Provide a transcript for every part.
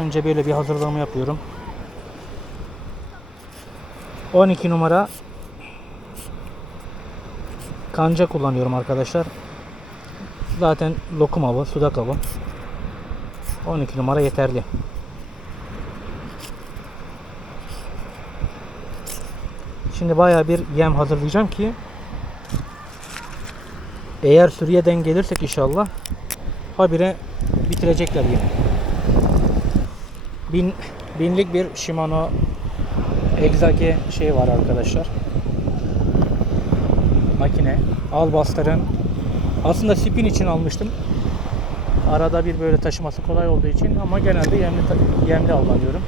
Önce böyle bir hazırlığımı yapıyorum. 12 numara kanca kullanıyorum arkadaşlar. Zaten lokum avı, sudak avı. 12 numara yeterli. Şimdi bayağı bir yem hazırlayacağım ki eğer Suriye'den gelirsek inşallah habire bitirecekler yemi. Bin, binlik bir Shimano Exage şey var arkadaşlar. Makine. Albastar'ın aslında spin için almıştım. Arada bir böyle taşıması kolay olduğu için ama genelde yemli, yemli avlanıyorum.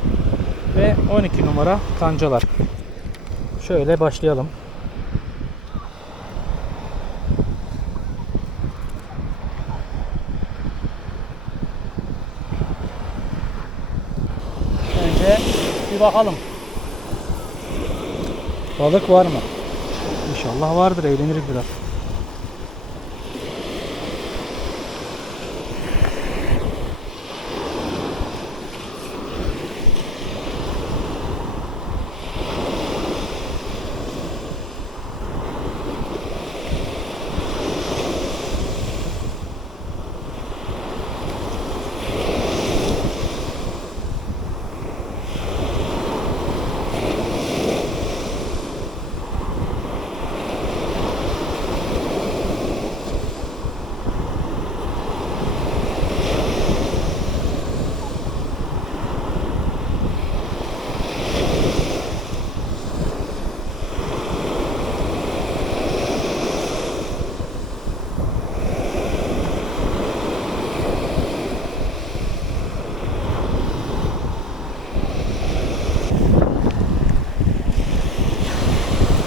Ve 12 numara kancalar. Şöyle başlayalım. Önce bir bakalım. Balık var mı? İnşallah vardır. Eğleniriz biraz.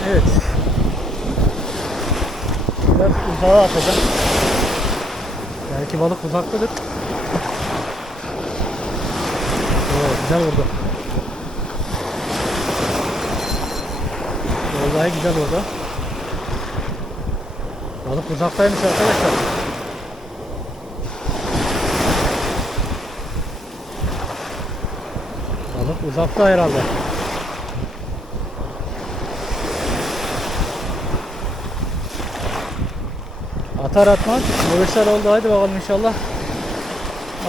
Evet. Uzağa atacağım. Belki balık uzaktadır. Oo, güzel vurdu. Vallahi güzel vurdu. Balık uzaktaymış arkadaşlar. Balık uzakta herhalde. Atar atmaz. Vuruşlar oldu. Hadi bakalım inşallah.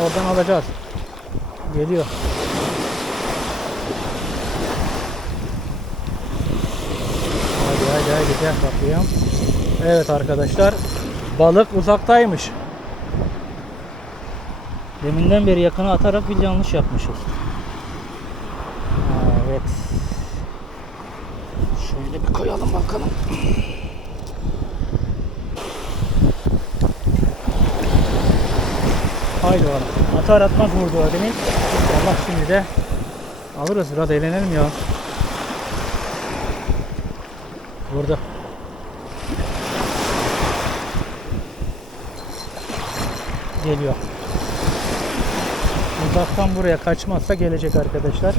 Oradan alacağız. Geliyor. Hadi hadi hadi gel bakayım. Evet arkadaşlar. Balık uzaktaymış. Deminden beri yakına atarak bir yanlış yapmışız. Evet. Şöyle bir koyalım bakalım. Haydi bakalım. Atar atmaz vurdu o demin. Allah şimdi de alırız. Biraz eğlenelim ya. Vurdu. Geliyor. Uzaktan buraya kaçmazsa gelecek arkadaşlar.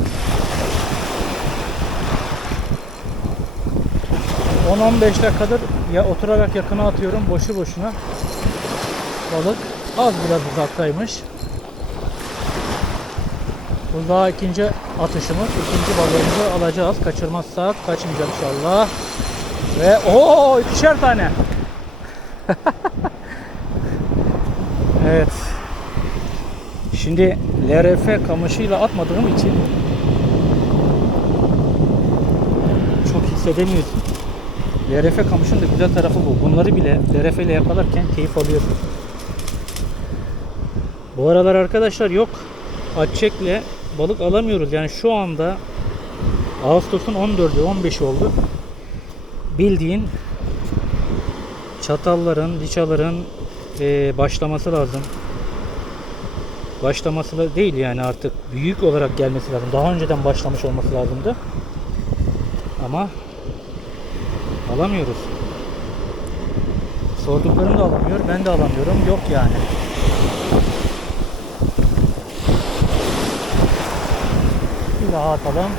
10-15 dakikadır ya oturarak yakına atıyorum boşu boşuna. Balık az biraz uzaktaymış. Uzağa ikinci atışımız, ikinci balığımızı alacağız. Kaçırmazsak kaçmayacak inşallah. Ve o ikişer tane. evet. Şimdi LRF kamışıyla atmadığım için çok hissedemiyorsun. LRF kamışın da güzel tarafı bu. Bunları bile LRF ile yakalarken keyif alıyorsun. Bu aralar arkadaşlar yok. Açekle balık alamıyoruz. Yani şu anda Ağustos'un 14'ü 15'i oldu. Bildiğin çatalların, diçaların eee, başlaması lazım. Başlaması değil yani artık büyük olarak gelmesi lazım. Daha önceden başlamış olması lazımdı. Ama alamıyoruz. Sorduklarım da alamıyor, ben de alamıyorum. Yok yani. daha atalım.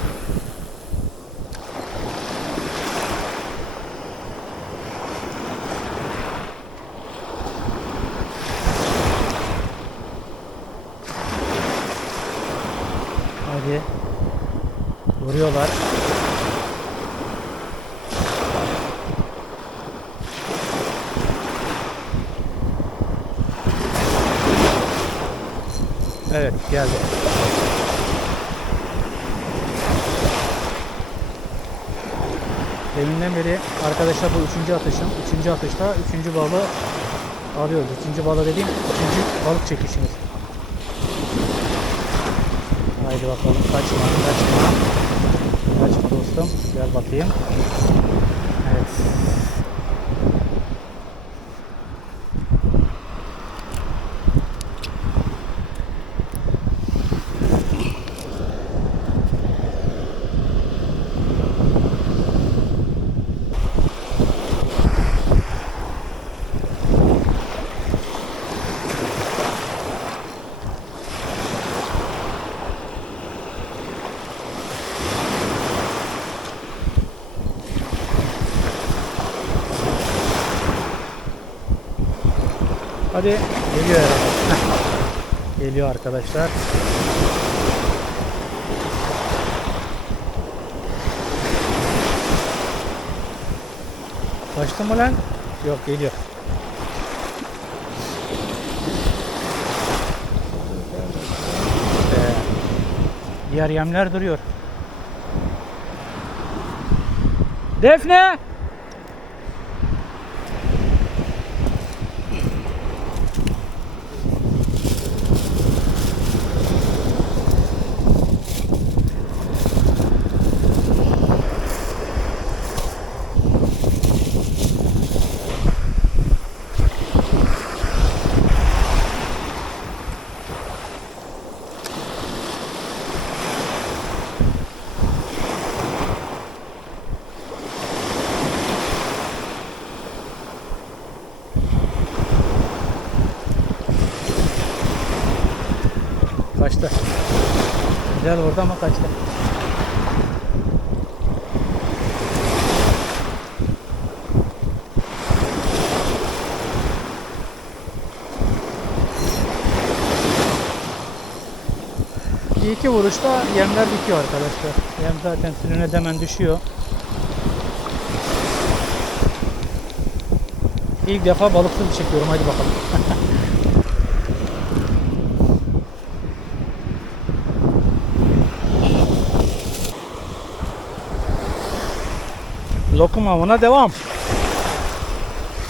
Hadi. Vuruyorlar. Deminden beri arkadaşlar bu üçüncü atışım. Üçüncü atışta üçüncü balığı alıyoruz. Üçüncü balığı dediğim üçüncü balık çekişimiz. Haydi bakalım kaçma kaçma. Kaçma dostum. Gel bakayım. Evet. Hadi geliyor herhalde. Geliyor arkadaşlar. Kaçtı mı lan? Yok geliyor. Ee, diğer yemler duruyor. Defne! Kaçtı. Güzel orada ama kaçtı. Bir iki vuruşta yemler bitiyor arkadaşlar. Yem zaten sürüne hemen düşüyor. İlk defa balıksız çekiyorum hadi bakalım. Lokum avına devam.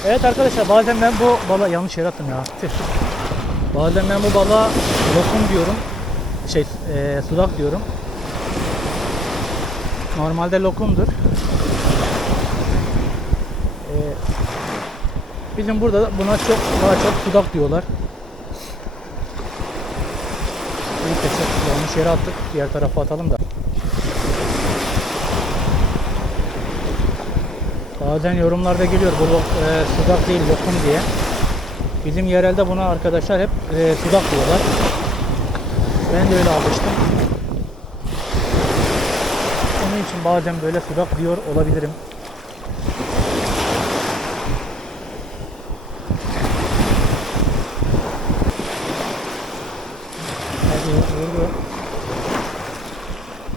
Evet arkadaşlar bazen ben bu bala yanlış yere attım ya. Tüh. Bazen ben bu bala lokum diyorum. Şey e, sudak diyorum. Normalde lokumdur. E, bizim burada da buna çok daha çok sudak diyorlar. Neyse yanlış yere attık. Diğer tarafa atalım da. Bazen yorumlarda geliyor bu e, sudak değil lokum diye. Bizim yerelde buna arkadaşlar hep e, sudak diyorlar. Ben de öyle alıştım. Onun için bazen böyle sudak diyor olabilirim. Hadi vurdu.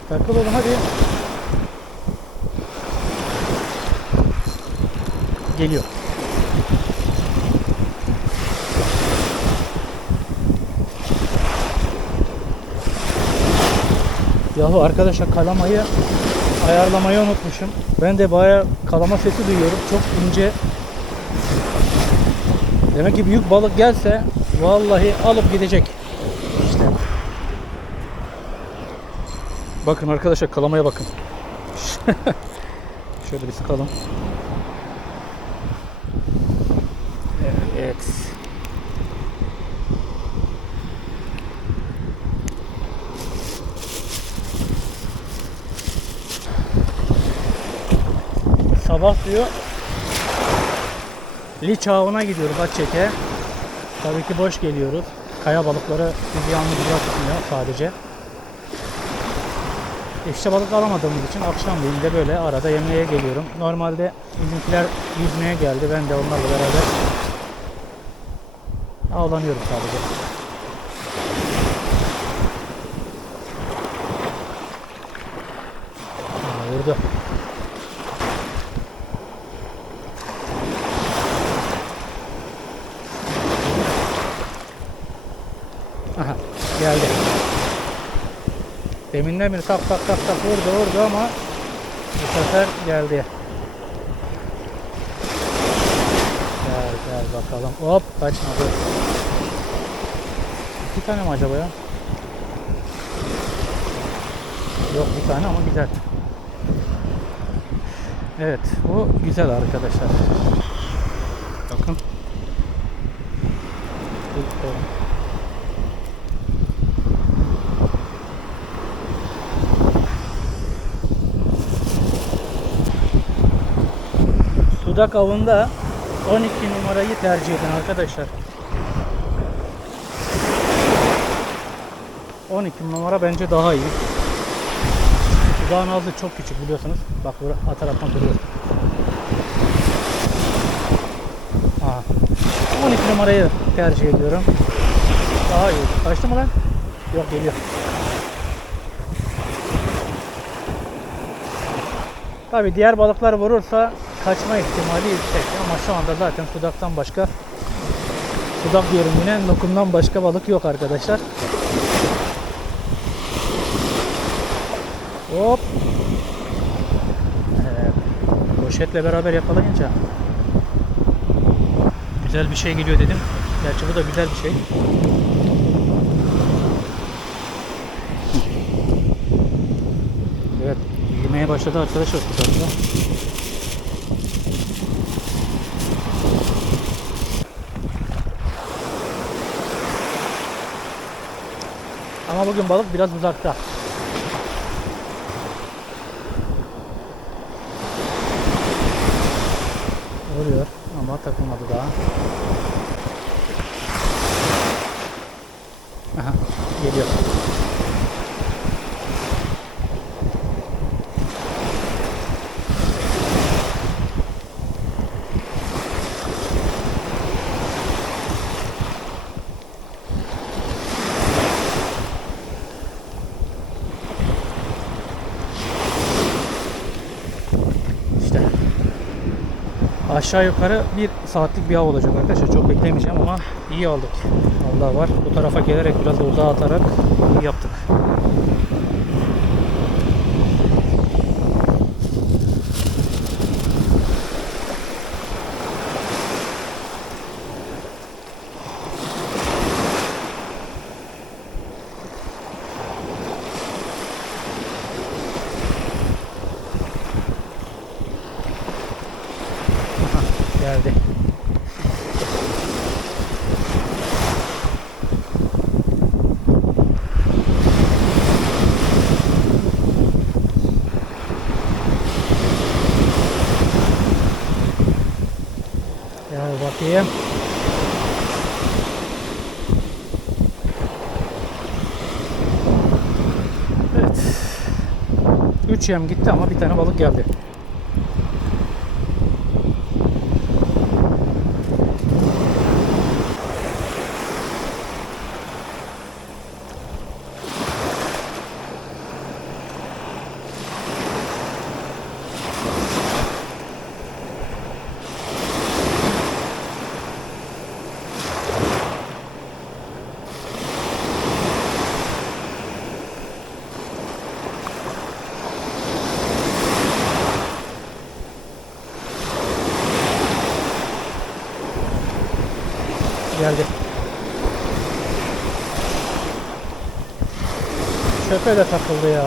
Takıl oğlum hadi. Geliyor. Yahu arkadaşlar kalamayı ayarlamayı unutmuşum. Ben de baya kalama sesi duyuyorum. Çok ince. Demek ki büyük balık gelse vallahi alıp gidecek. İşte. Bakın arkadaşlar kalamaya bakın. Şöyle bir sıkalım. Evet. Sabah diyor Liç avına gidiyoruz Aççek'e. Tabii ki boş geliyoruz. Kaya balıkları bizi yalnız bırakmıyor sadece. İşte balık alamadığımız için akşamleyin de böyle arada yemeğe geliyorum. Normalde bizimkiler yüzmeye geldi. Ben de onlarla beraber avlanıyorum sadece. Vurdu. Aha geldi. Deminden beri tak tak tak tak vurdu vurdu ama bu sefer geldi. Gel gel bakalım. Hop kaçmadı. İki tane mi acaba ya? Yok bir tane ama güzel. Evet bu güzel arkadaşlar. Bakın. Sudak avında 12 numarayı tercih edin arkadaşlar. 12 numara bence daha iyi. Sudağın ağzı çok küçük biliyorsunuz. Bak burada taraftan duruyor. Aha. 12 numarayı tercih ediyorum. Daha iyi. Kaçtı mı lan? Yok geliyor. Tabi diğer balıklar vurursa kaçma ihtimali yüksek ama şu anda zaten sudaktan başka sudak diyorum yine lokumdan başka balık yok arkadaşlar. Hop. Evet. Poşetle beraber yakalayınca güzel bir şey geliyor dedim. Gerçi bu da güzel bir şey. Evet, yemeye başladı arkadaşlar sudakta. Ama bugün balık biraz uzakta. Vuruyor ama takılmadı daha. Aha geliyor. İşte aşağı yukarı bir saatlik bir av olacak arkadaşlar. Çok beklemeyeceğim ama iyi aldık. Allah var. Bu tarafa gelerek biraz uzağa atarak yaptık. Geldi. Gel bakayım. Evet. 3 yem gitti ama bir tane balık geldi. Geldi. Çöpe de takıldı ya.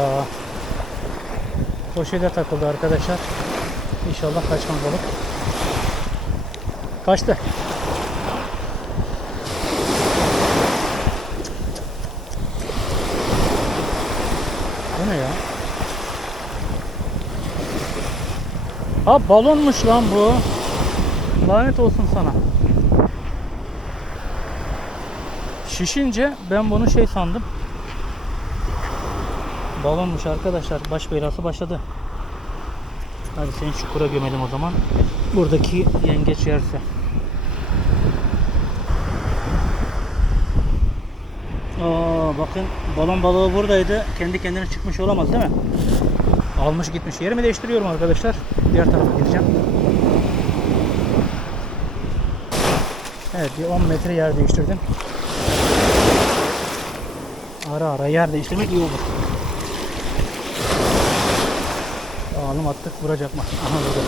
Poşete takıldı arkadaşlar. İnşallah kaçmaz balık. Kaçtı. Bu ne ya? Ha balonmuş lan bu. Lanet olsun sana. Şişince ben bunu şey sandım. Balonmuş arkadaşlar. Baş belası başladı. Hadi seni çukura gömelim o zaman. Buradaki yengeç yerse. Aa, bakın balon balığı buradaydı. Kendi kendine çıkmış olamaz değil mi? Almış gitmiş. Yerimi değiştiriyorum arkadaşlar. Diğer tarafa gideceğim. Evet bir 10 metre yer değiştirdim. Ara ara yer değiştirmek iyi olur. Alım attık vuracak mı? Aha vurdu.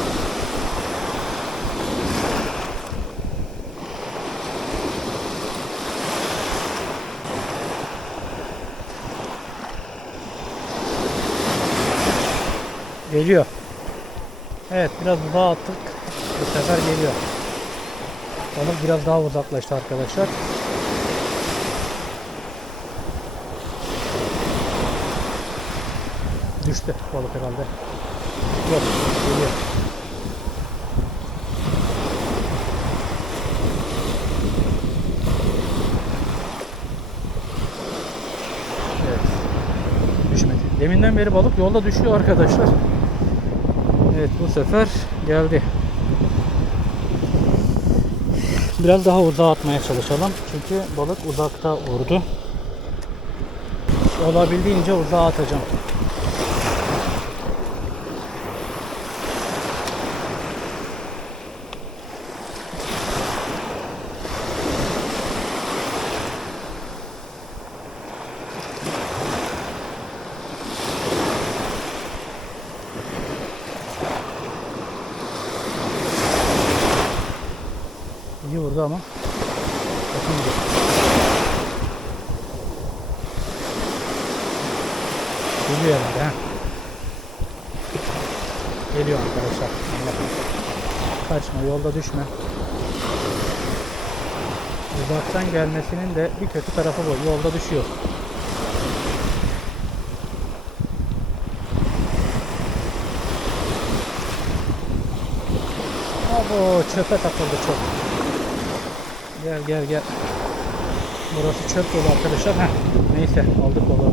Geliyor. Evet biraz uzağa attık. Bu sefer geliyor. Balık biraz daha uzaklaştı arkadaşlar. Düştü balık herhalde. Yok geliyor. Evet. Düşmedi. Deminden beri balık yolda düşüyor arkadaşlar. Evet bu sefer geldi. Biraz daha uzağa atmaya çalışalım. Çünkü balık uzakta vurdu. Olabildiğince uzağa atacağım. Vurdu ama. Bakamadı. Geliyor herhalde ha. Geliyor arkadaşlar. Kaçma yolda düşme. Uzaktan gelmesinin de bir kötü tarafı bu. Yolda düşüyor. Abo çöpe takıldı çok. Gel gel gel. Burası çöp dolu arkadaşlar. Heh, neyse aldık balığı.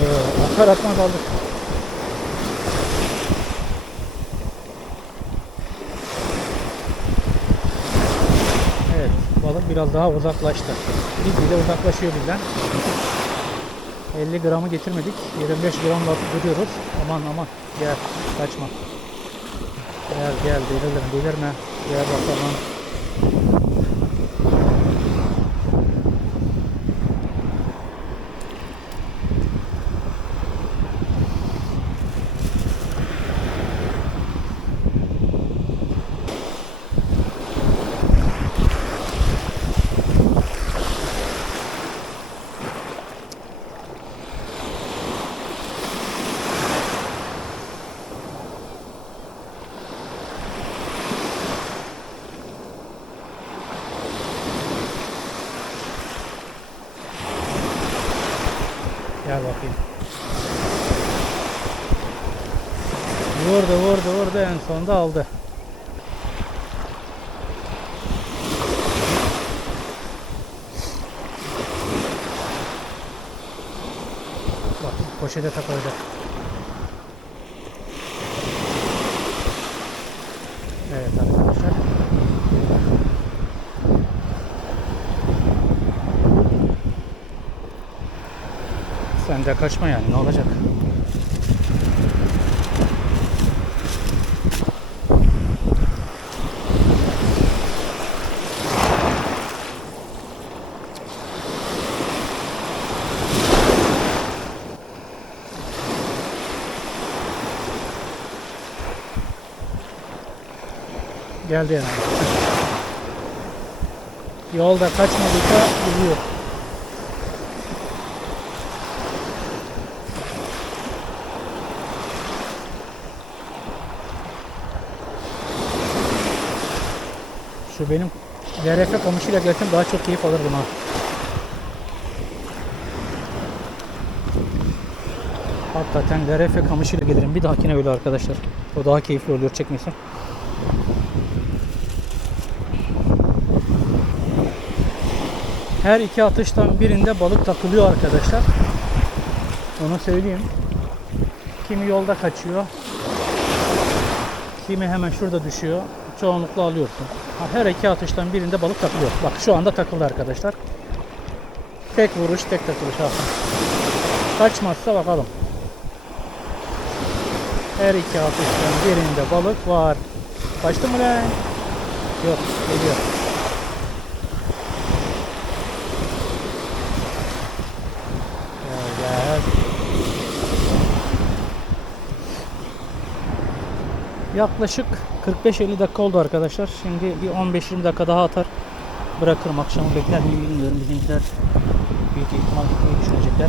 Ee, atar atmaz aldık. Evet, balık biraz daha uzaklaştı. Bir de uzaklaşıyor bizden. 50 gramı getirmedik. 25 gramla duruyoruz. Aman aman gel kaçma. Gel gel delirme delirme. Gel bakalım. Gel bakayım. Vurdu vurdu vurdu en sonunda aldı. Bak poşete takılacak. Evet arkadaşlar. Sen de kaçma yani ne olacak? Geldi yani. Yolda kaçmadıysa biliyor. Şu benim VRF komşuyla gelsem daha çok keyif alırdım ha. Hakikaten VRF kamışıyla gelirim. Bir dahakine öyle arkadaşlar. O daha keyifli oluyor çekmesi. Her iki atıştan birinde balık takılıyor arkadaşlar. Onu söyleyeyim. Kimi yolda kaçıyor. Kimi hemen şurada düşüyor. Çoğunlukla alıyorsun. Her iki atıştan birinde balık takılıyor. Bak şu anda takıldı arkadaşlar. Tek vuruş, tek takılış Hakan. Kaçmazsa bakalım. Her iki atıştan birinde balık var. Kaçtı mı lan? Yok, geliyor. Gel gel. Yaklaşık 45-50 dakika oldu arkadaşlar. Şimdi bir 15-20 dakika daha atar. Bırakırım akşamı bekler miyim bilmiyorum. Bizimkiler büyük ihtimal gitmeyi düşünecekler.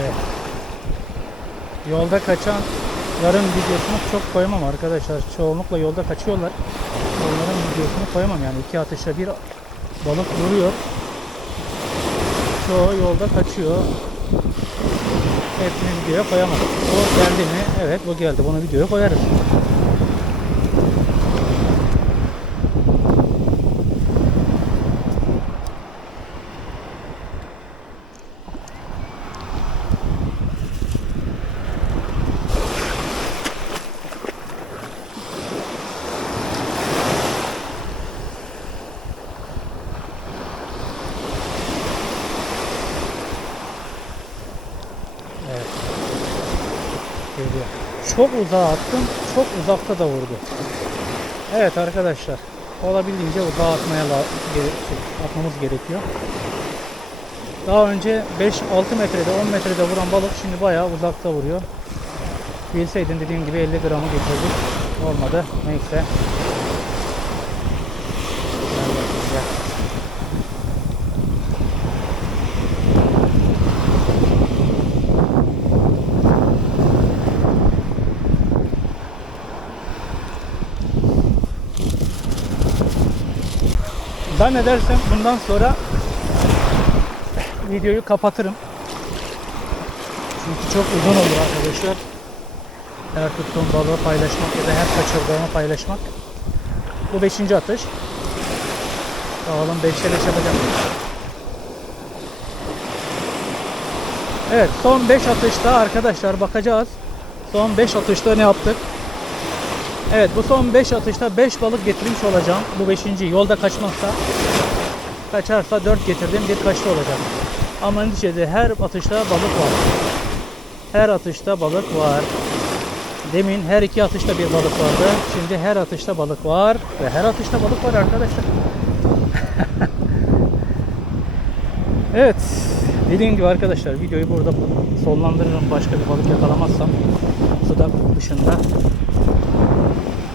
Evet. Yolda kaçanların videosunu çok koyamam arkadaşlar. Çoğunlukla yolda kaçıyorlar. Onların videosunu koyamam yani. iki atışa bir balık vuruyor. Çoğu yolda kaçıyor. Hepsini videoya koyamam. O geldi mi? Evet bu geldi. Bunu videoya koyarız. Evet. Geliyor. Çok uzağa attım. Çok uzakta da vurdu. Evet arkadaşlar. Olabildiğince uzağa atmaya atmamız gerekiyor. Daha önce 5-6 metrede 10 metrede vuran balık şimdi bayağı uzakta vuruyor. Bilseydin dediğim gibi 50 gramı getirdik. Olmadı. Neyse. Gel bakayım, gel. Ben ne dersem bundan sonra videoyu kapatırım. Çünkü çok uzun olur arkadaşlar. Her tuttuğum balığı paylaşmak ya da her kaçırdığımı paylaşmak. Bu beşinci atış. Bakalım 5'te 5 yapacağım. Evet son 5 atışta arkadaşlar bakacağız. Son 5 atışta ne yaptık? Evet bu son 5 atışta 5 balık getirmiş olacağım. Bu 5. yolda kaçmazsa kaçarsa 4 getirdim bir kaçta olacak. Ama neticede her atışta balık var. Her atışta balık var. Demin her iki atışta bir balık vardı. Şimdi her atışta balık var. Ve her atışta balık var arkadaşlar. evet. Dediğim gibi arkadaşlar videoyu burada sonlandırırım. Başka bir balık yakalamazsam. Suda dışında.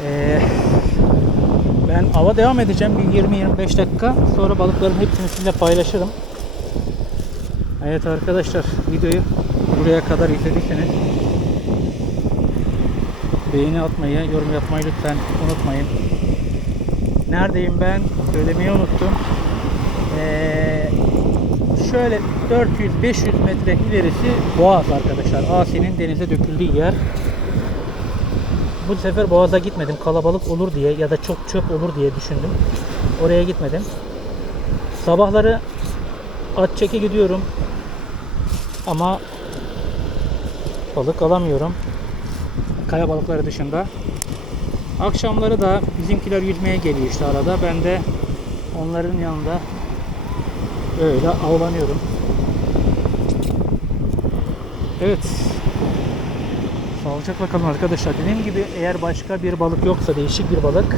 Ee, ben ava devam edeceğim bir 20-25 dakika. Sonra balıkların hepsini sizinle paylaşırım. Evet arkadaşlar videoyu buraya kadar izlediyseniz beğeni atmayı, yorum yapmayı lütfen unutmayın. Neredeyim ben? Söylemeyi unuttum. Ee, şöyle 400-500 metre ilerisi Boğaz arkadaşlar. Asi'nin denize döküldüğü yer. Bu sefer Boğaz'a gitmedim. Kalabalık olur diye ya da çok çöp olur diye düşündüm. Oraya gitmedim. Sabahları at çeke gidiyorum. Ama balık alamıyorum. Kaya balıkları dışında. Akşamları da bizimkiler yüzmeye geliyor işte arada. Ben de onların yanında öyle avlanıyorum. Evet. Sağlıcakla kalın arkadaşlar. Dediğim gibi eğer başka bir balık yoksa değişik bir balık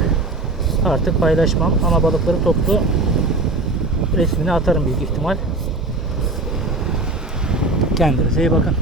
artık paylaşmam. Ama balıkları toplu resmini atarım büyük ihtimal. Kendinize iyi bakın.